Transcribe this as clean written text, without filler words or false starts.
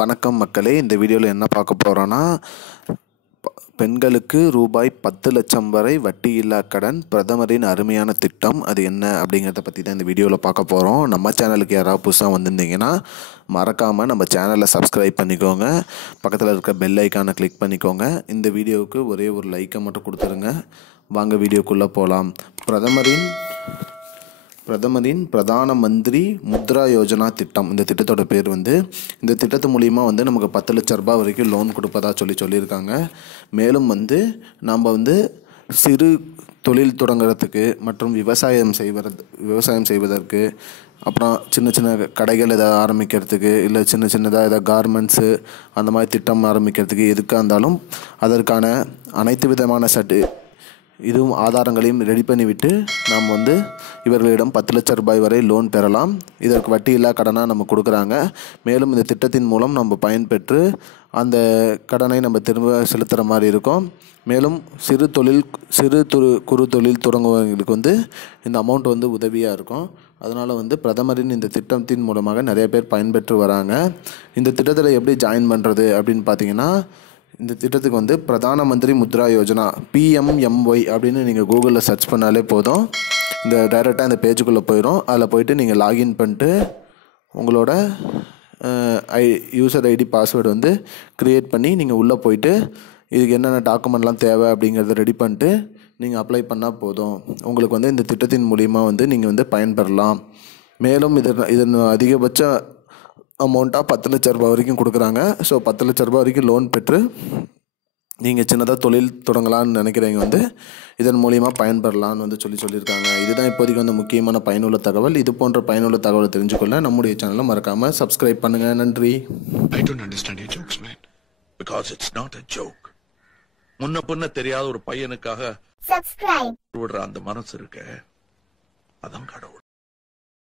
வணக்கம் மக்களே, இந்த வீடியோவில் என்ன பார்க்க போகிறோன்னா, பெண்களுக்கு ரூபாய் 10 லட்சம் வரை வட்டியில்லா கடன், பிரதமரின் அருமையான திட்டம். அது என்ன அப்படிங்கிறத பற்றி தான் இந்த வீடியோவில் பார்க்க போகிறோம். நம்ம சேனலுக்கு யாராவது புதுசாக வந்திருந்தீங்கன்னா மறக்காமல் நம்ம சேனலை சப்ஸ்கிரைப் பண்ணிக்கோங்க. பக்கத்தில் இருக்க பெல் ஐக்கானை கிளிக் பண்ணிக்கோங்க. இந்த வீடியோவுக்கு ஒரே ஒரு லைக்கை மட்டும் கொடுத்துருங்க. வாங்க வீடியோக்குள்ளே போகலாம். பிரதமரின் பிரதான மந்திரி முத்ரா யோஜனா திட்டம். இந்த திட்டத்தோட பேர் இந்த திட்டத்து மூலிமா நமக்கு 10 லட்ச ரூபாய் வரைக்கும் லோன் கொடுப்பதா சொல்லியிருக்காங்க. மேலும் நம்ம சிறு தொழில் தொடங்குறதுக்கு மற்றும் விவசாயம் செய்வதற்கு, அப்புறம் சின்ன சின்ன கடைகள் எதாவது ஆரம்பிக்கிறதுக்கு, இல்லை சின்னதாக ஏதாவது கார்மெண்ட்ஸு அந்த மாதிரி திட்டம் ஆரம்பிக்கிறதுக்கு, எதுக்காக இருந்தாலும் அதற்கான அனைத்து விதமான இதுவும் ஆதாரங்களையும் ரெடி பண்ணிவிட்டு நாம் இவர்களிடம் 10 லட்ச ரூபாய் வரை லோன் பெறலாம். இதற்கு வட்டியில்லா கடனாக நம்ம கொடுக்குறாங்க. மேலும் இந்த திட்டத்தின் மூலம் நம்ம பயன்பெற்று அந்த கடனை நம்ம திரும்ப செலுத்துகிற மாதிரி இருக்கும். மேலும் சிறு குறு தொழில் தொடங்குவவங்களுக்கு இந்த அமௌண்ட் உதவியாக இருக்கும். அதனால் பிரதமரின் இந்த திட்டத்தின் மூலமாக நிறைய பேர் பயன்பெற்று வராங்க. இந்த திட்டத்தில் எப்படி ஜாயின் பண்ணுறது அப்படின்னு பார்த்தீங்கன்னா, இந்த திட்டத்துக்கு பிரதான மந்திரி முத்ரா யோஜனா PMMY அப்படின்னு நீங்கள் கூகுளில் சர்ச் பண்ணாலே போதும். இந்த டைரெக்டாக இந்த பேஜுக்குள்ளே போயிடும். அதில் போய்ட்டு நீங்கள் லாகின் பண்ணிட்டு உங்களோட யூசர் ஐடி பாஸ்வேர்டு க்ரியேட் பண்ணி நீங்கள் உள்ளே போயிட்டு இதுக்கு என்னென்ன டாக்குமெண்ட்லாம் தேவை அப்படிங்கிறத ரெடி பண்ணிட்டு நீங்கள் அப்ளை பண்ணால் போதும். உங்களுக்கு இந்த திட்டத்தின் மூலிமா நீங்கள் பயன்பெறலாம். மேலும் இதன் அதிகபட்ச அமௌண்ட்டாக 10 லட்ச ரூபாய் வரைக்கும் கொடுக்குறாங்க. ஸோ 10 லட்ச ரூபாய் வரைக்கும் லோன் பெற்று நீங்கள் சின்னதாக தொழில் தொடங்கலான்னு நினைக்கிறவங்க இதன் மூலிமா பயன்பெறலான்னு சொல்லியிருக்காங்க. இதுதான் இப்போதைக்கு முக்கியமான பயனுள்ள தகவல். இது போன்ற பயனுள்ள தகவலை தெரிஞ்சுக்கொள்ள நம்முடைய சேனலை மறக்காமல் சப்ஸ்கிரைப் பண்ணுங்கள். நன்றி. I don't understand your jokes, man. Because it's not a joke. முன்ன பின்ன தெரியாத ஒரு பையனுக்காக விடுற அந்த மனசு இருக்க, அதான் கடவுள்.